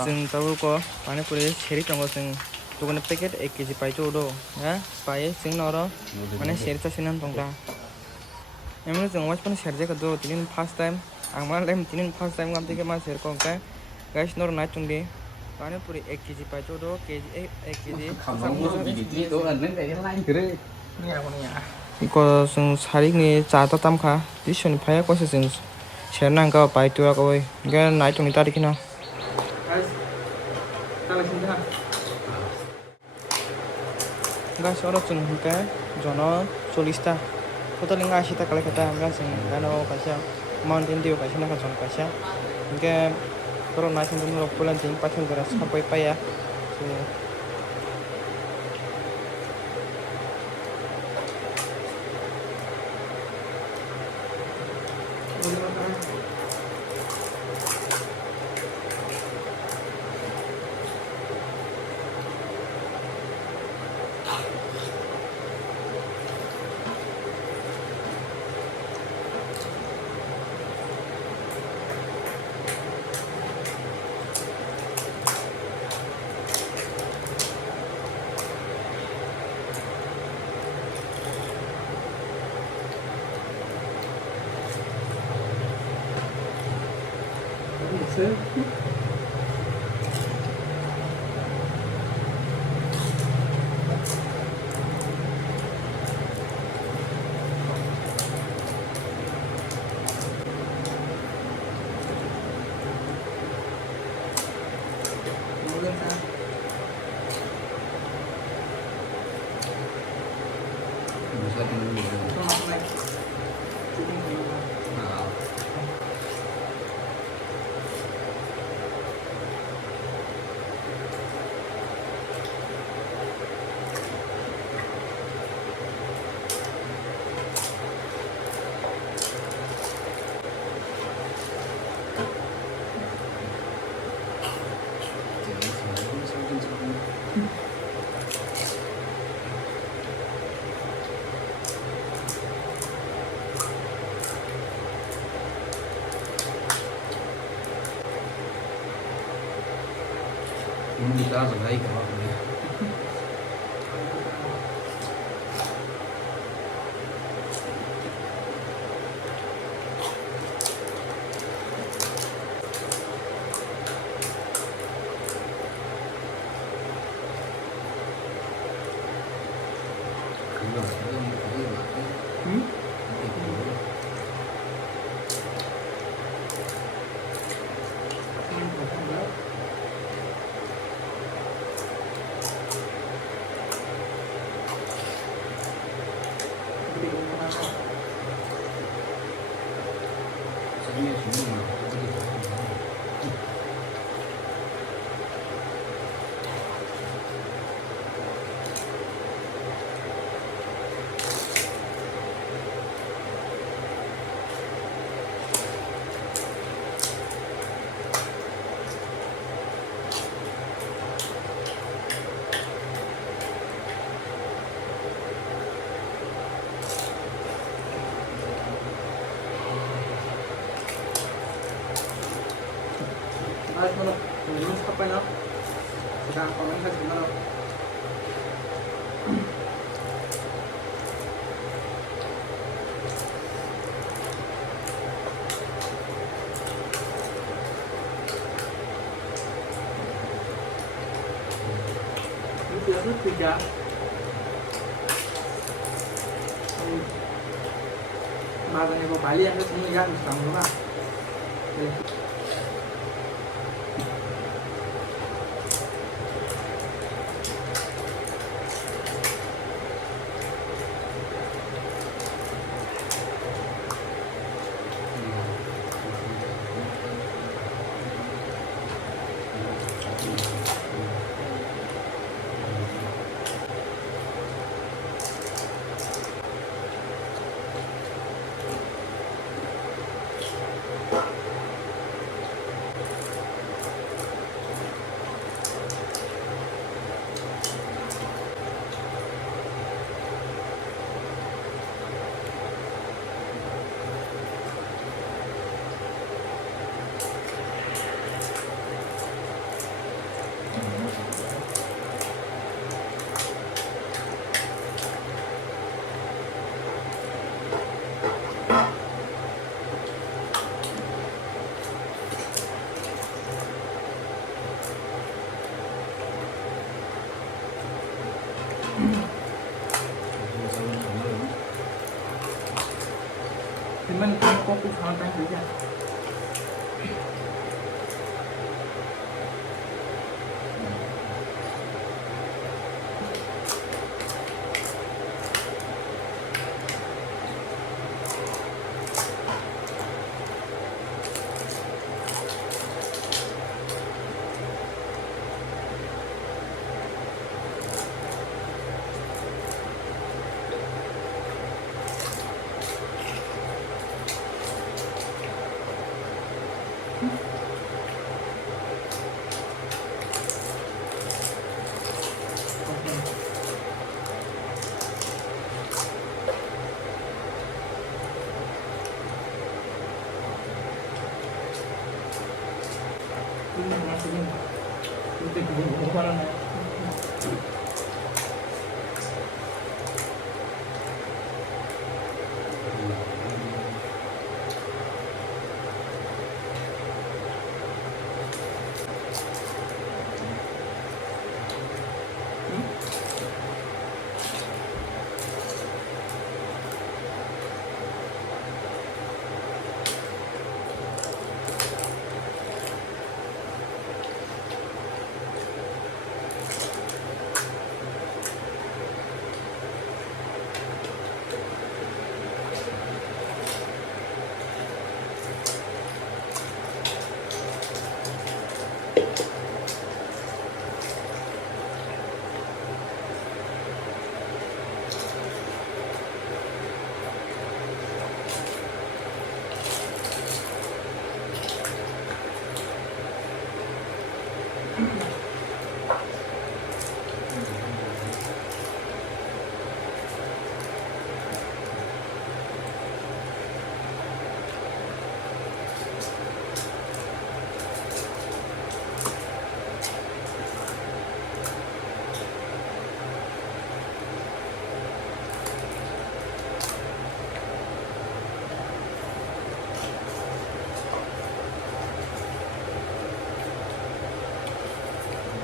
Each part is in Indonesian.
जों tahu pani puri seri tonggo जों tukune packet 1 kg paicho do ya pai जों noro mane seri chasinan tongta emno जों watch serje ka do tinin first time angma lem tinin first time gam tike ma ser ko ka guys nor na chungdi pani puri 1 kg paicho do kg 1 kg iko जों saringni cha ta tamkha tishoni phaya ko se जों sernang ka pai tua ko ga nai chungni tarik na Guys, orang cuma buka, jono solista. Foto lingga asita kalau kita guys, kalau kasih mountain dew kasih nak jono kasih. Mungkin kalau nasi itu nolak pulang tinggi pasang beras apa apa ya. Kita selesai kalau ini. Guys, mana? Ini apa ya? Sedang komen saja mana? Ini biasa 3. Maganya ko bali ang gusto niya gusto mo ba? Cuman kan fokus sama tank juga.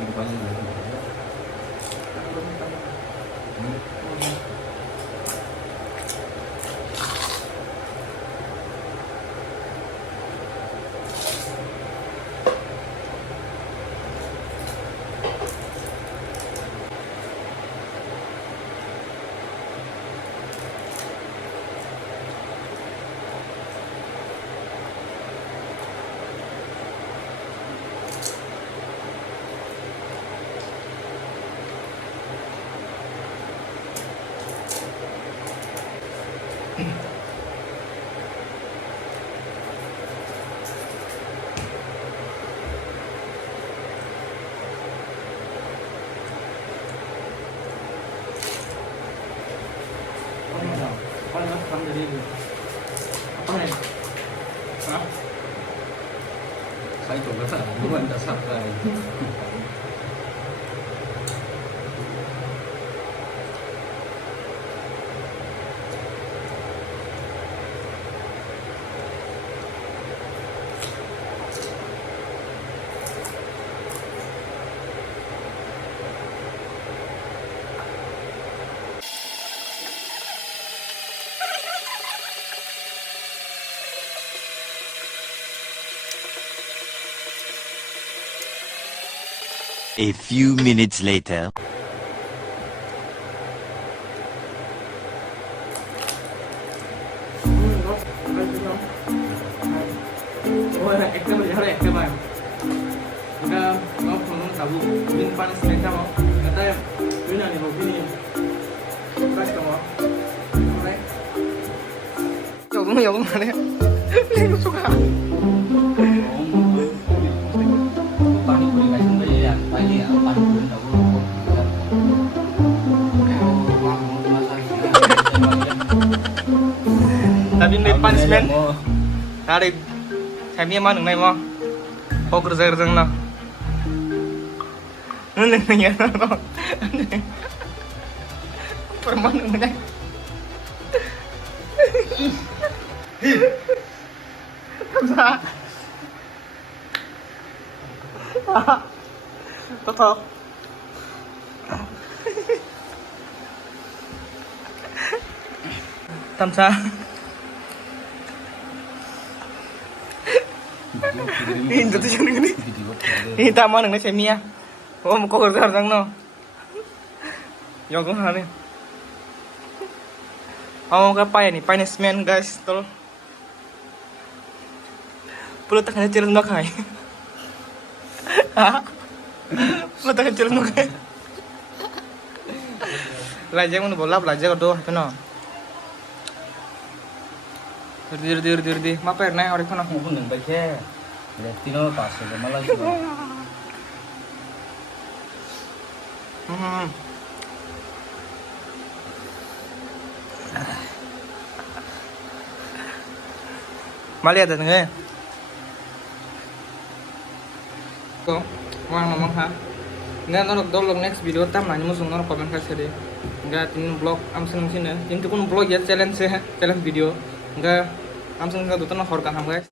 Depannya gitu. Apa yang kamu jadi itu? Apa nih? Hah? Saya coba tak, bukan tak sampai. A few minutes later. Oh, ekte berjalan ekte bang. Udah mau ngomong tahu, bin panas mereka mau. Kata ya, bin ani mau bin. Kasih kamu. Oke. Yogong mana? Lego suka. Panik berikan sendiri ya, tadi ya panik beri tahu. Tapi may punishment. Tarik. Kami emang neng mau. Kau kerja na. Neng ya no. Perman neng. Kamsa. Toto. Kamsa. Ini tuh yang ini. Video Ini tamu nang semia. Oh, mau kau kerja orang no. Yang kau hari. Oh, apa ya nih? Punishment guys, tol. Pulut tak kena cilen makai. Pulut tak kena cilen makai. Lajar mana bola, lajar kau tu no. Dir. Apa yang orang kau nak? Mau pun neng baca. Tino pas ke malah juga. Mali ada nggak? Kok, ngomong ha? Nggak nonton dulu next video tam nanya musuh nonton komen kasih deh. Nggak tin vlog amsen sini. Ini tuh kan vlog ya challenge video. Nggak amsen nggak tuh nonton horkan ham guys.